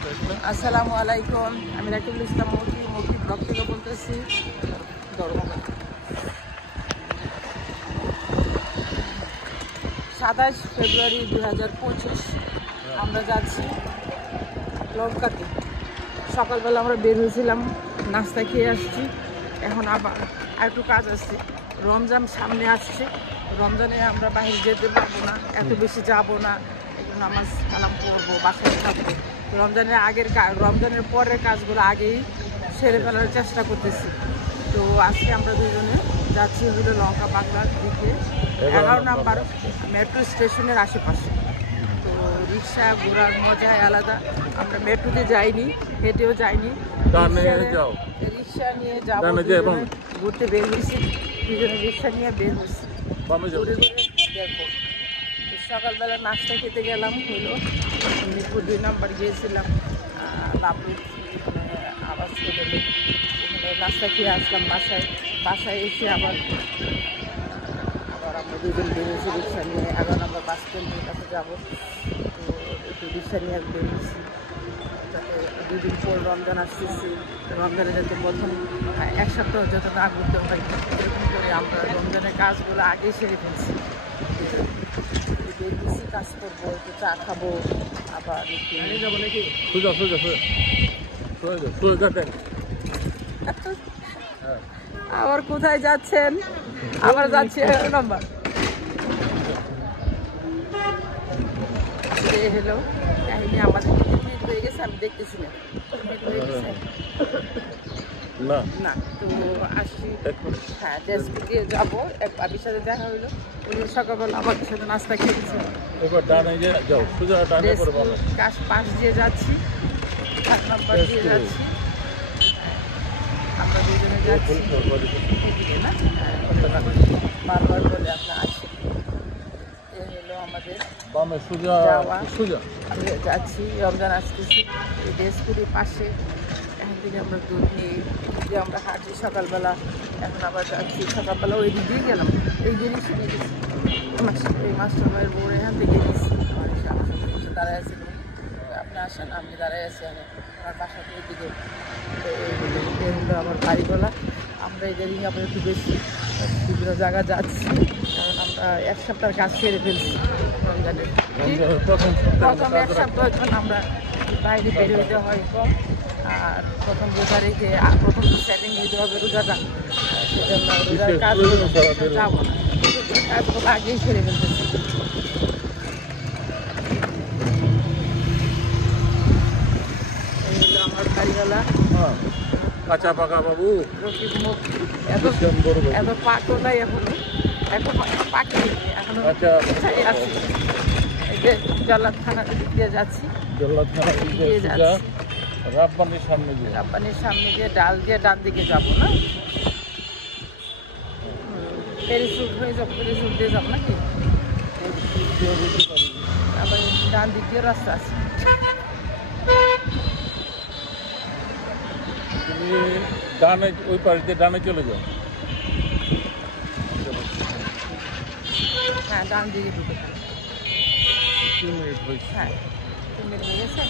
আসসালামু আলাইকুম, আমি রাকিবুল ইসলাম মৌকি ব্লগ থেকে বলতেছি। 27 ফেব্রুয়ারি 2025 আমরা যাচ্ছি লঙ্কাতে। সকালবেলা আমরা বের হয়েছিলাম, নাস্তা খেয়ে আসছি। এখন আবার একটু কাজ আছে, রমজান সামনে আসছে। রমজানে আমরা বাইরে যেতে পারবো না, এত বেশি যাবো না, নামাজ কালাম করবো, বাসায় থাকবো। রমজানের পরের কাজগুলো আগেই সেরে ফেলার চেষ্টা করতেছি। তো আজকে আমরা দুজনে যাচ্ছি হলো লঙ্কা বাংলার দিকে, 11 নম্বর মেট্রো স্টেশনের আশেপাশে। তো রিক্সা ঘোরার মজাই আলাদা। আমরা মেট্রোতে যাইনি, হেঁটেও যাইনি, রিক্সা নিয়ে যাবো। ঘুরতে বের হয়েছি, দুজনে রিক্সা নিয়ে বের হয়েছি, দেখবো। সকালবেলা নাস্তা খেতে গেলাম হলো মিরপুর 2 নম্বর গিয়েছিলাম, বাবু আবাস হোটেলে। এখানে নাস্তা খেয়ে আসলাম বাসায় এসে আবার আমরা দুজন বেরিয়েছি রিক্সা নিয়ে। 11 নম্বর বাস স্ট্যান্ডের কাছে যাবো। তো একটু রিক্সা নিয়ে বেরিয়েছি, যাতে 2 দিন পর রমজান আসতেছি। রমজানে যাতে প্রথম 1 সপ্তাহ যত না ঘুরতে হয়, এরকম করে আমরা রমজানের কাজগুলো আগেই সেরে ফেলছি। বেশি কাজ করবো, একটু চা খাবো, আবার আবার কোথায় যাচ্ছেন? আবার যাচ্ছি 11 নম্বর। হলো কাহিনী, আমাদের মিনিট হয়ে গেছে, আমি দেখতেছি না না। তো আসি, হ্যাঁ ডেস্ক দিয়ে যাবো। এক বাবির সাথে দেখা হইলো, উনি সকালবেলা আমাদের সাথে নাস্তা খেয়েছি। পাশ দিয়ে যাচ্ছি, 7 নম্বর দিয়ে যাচ্ছি, আমরা দুজনে যাচ্ছি না, বারবার বলে আপনার আসে। এ হলো আমাদের যাচ্ছি, রমজান আসতেছি। এই ডেস্কুটির পাশে এখান থেকে আমরা দুধ নিয়ে যে আমরা হাঁটছি সকালবেলা। এখন আবার যাচ্ছি, সকালবেলা ওই দিক দিয়ে গেলাম, এই জিনিস নিয়ে গেছি। এই মাস্টার ভাইয়ের বউর এখান থেকে গেছি, আমার সামনে দাঁড়ায় আছে। আপনি আসেন, আমি দাঁড়ায় আছি, আমার বাসা থেকে দিকে। তো এই হলো আমার বাড়িগুলা। আমরা এদের আবার একটু বেশি বিভিন্ন জায়গা যাচ্ছি, কারণ আমরা 1 সপ্তাহের কাজ সেরে ফেলছি রমজানের। প্রথম 1 সপ্তাহের জন্য আমরা বাইরে বের হইতে হয় কম। আর প্রথম রোজা রেখে প্রথম সেটিং দিতে হবে রোজাটা, সেজন্য রোজার কাজগুলো যাবো না, কাজগুলো আগেই সেরে ফেলতেছি। এই হলো আমার বাড়িওয়ালা কাঁচা পাকা বাবু, রকিব মুখ। এত পাকও নাই এখনো, পাকি এখনো আছে। এই যে জল্লাদ থানার দিক দিয়ে যাচ্ছি, রাব্বানির সামনে দিয়ে ডাল দিয়ে ডান দিকে যাবো না, পেরিসুট হয়ে যাবো, পেরিসুট দিয়ে যাবো নাকি, আবার ডান দিক দিয়ে রাস্তা আছে। তুমি ডানে, ওই পাশে ডানে চলে যাও। হ্যাঁ ডান দিকে ঢুকে 2 মিনিট হয়েছে। হ্যাঁ 2 মিনিট হয়ে গেছে।